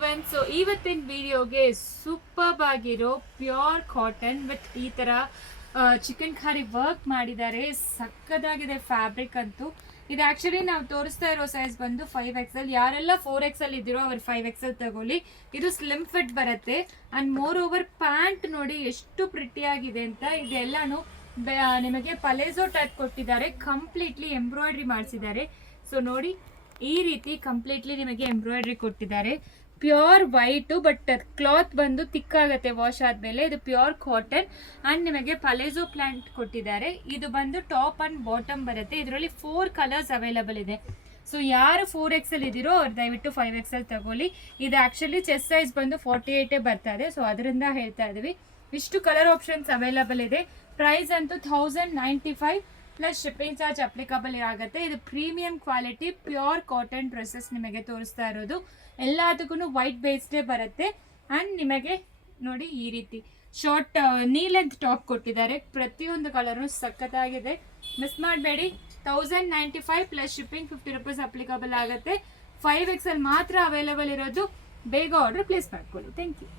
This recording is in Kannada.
ಎವ್ರಿವನ್. ಸೊ ಇವತ್ತಿನ ವಿಡಿಯೋಗೆ ಸೂಪರ್ಬ್ ಆಗಿರೋ ಪ್ಯೂರ್ ಕಾಟನ್ ವಿತ್ ಈ ತರ ಚಿಕನ್ ಖಾರಿ ವರ್ಕ್ ಮಾಡಿದ್ದಾರೆ. ಸಕ್ಕದಾಗಿದೆ ಫ್ಯಾಬ್ರಿಕ್ ಅಂತೂ. ಇದು ಆಕ್ಚುಲಿ ನಾವು ತೋರಿಸ್ತಾ ಇರೋ ಸೈಜ್ ಬಂದು 5XL. ಯಾರೆಲ್ಲ 4XL ಇದ್ದೀರೋ ಅವ್ರು 5XL ತಗೊಳ್ಳಿ. ಇದು ಸ್ಲಿಮ್ ಫಿಟ್ ಬರುತ್ತೆ. ಅಂಡ್ ಮೋರ್ ಓವರ್ ಪ್ಯಾಂಟ್ ನೋಡಿ ಎಷ್ಟು ಪ್ರಿಟಿ ಆಗಿದೆ ಅಂತ. ಇದೆಲ್ಲಾನು ನಿಮಗೆ ಪಲೇಜೋ ಟೈಪ್ ಕೊಟ್ಟಿದ್ದಾರೆ. ಕಂಪ್ಲೀಟ್ಲಿ ಎಂಬ್ರಾಯ್ಡ್ರಿ ಮಾಡಿಸಿದ್ದಾರೆ. ಸೊ ನೋಡಿ, ಈ ರೀತಿ ಕಂಪ್ಲೀಟ್ಲಿ ನಿಮಗೆ ಎಂಬ್ರಾಯ್ಡ್ರಿ ಕೊಟ್ಟಿದ್ದಾರೆ. ಪ್ಯೂರ್ ವೈಟು, ಬಟ್ ಕ್ಲಾತ್ ಬಂದು ತಿಕ್ಕಾಗತ್ತೆ ವಾಶ್ ಆದ್ಮೇಲೆ. ಇದು ಪ್ಯೂರ್ ಕಾಟನ್ ಅಂಡ್ ನಿಮಗೆ ಪಲೇಜೋ ಪ್ಲಾಂಟ್ ಕೊಟ್ಟಿದ್ದಾರೆ. ಇದು ಬಂದು ಟಾಪ್ ಅಂಡ್ ಬಾಟಮ್ ಬರುತ್ತೆ. ಇದರಲ್ಲಿ 4 ಕಲರ್ಸ್ ಅವೈಲಬಲ್ ಇದೆ. ಸೊ ಯಾರು 4XL ಇದ್ದೀರೋ ಅವ್ರು ದಯವಿಟ್ಟು 5XL ತಗೊಳ್ಳಿ. ಇದು ಆಕ್ಚುಲಿ ಚೆಸ್ಟ್ ಸೈಜ್ ಬಂದು 48 ಬರ್ತಾ ಇದೆ. ಸೊ ಅದರಿಂದ ಹೇಳ್ತಾ ಇದೀವಿ. ಇಷ್ಟು ಕಲರ್ ಆಪ್ಷನ್ಸ್ ಅವೈಲಬಲ್ ಇದೆ. ಪ್ರೈಸ್ ಅಂತೂ 1095 ಪ್ಲಸ್ ಶಿಪ್ಪಿಂಗ್ ಚಾರ್ಜ್ ಅಪ್ಲಿಕಬಲ್ ಆಗುತ್ತೆ. ಇದು premium quality pure cotton dresses ನಿಮಗೆ ತೋರಿಸ್ತಾ ಇರೋದು. ಎಲ್ಲದಕ್ಕೂ ವೈಟ್ ಬೇಸ್ಡೇ ಬರುತ್ತೆ. ಅಂಡ್ ನಿಮಗೆ ನೋಡಿ ಈ ರೀತಿ ಶಾರ್ಟ್ ನೀ ಲೆಂತ್ ಟಾಪ್ ಕೊಟ್ಟಿದ್ದಾರೆ. ಪ್ರತಿಯೊಂದು ಕಲರು ಸಖತ್ತಾಗಿದೆ. ಮಿಸ್ ಮಾಡಬೇಡಿ. 1095 ಪ್ಲಸ್ ಶಿಪ್ಪಿಂಗ್ 50 ರೂಪೀಸ್ ಅಪ್ಲಿಕಬಲ್ ಆಗುತ್ತೆ. 5XL ಮಾತ್ರ ಅವೈಲಬಲ್ ಇರೋದು. ಬೇಗ ಆರ್ಡರ್ ಪ್ಲೇಸ್ ಮಾಡ್ಕೊಳ್ಳಿ. Thank you.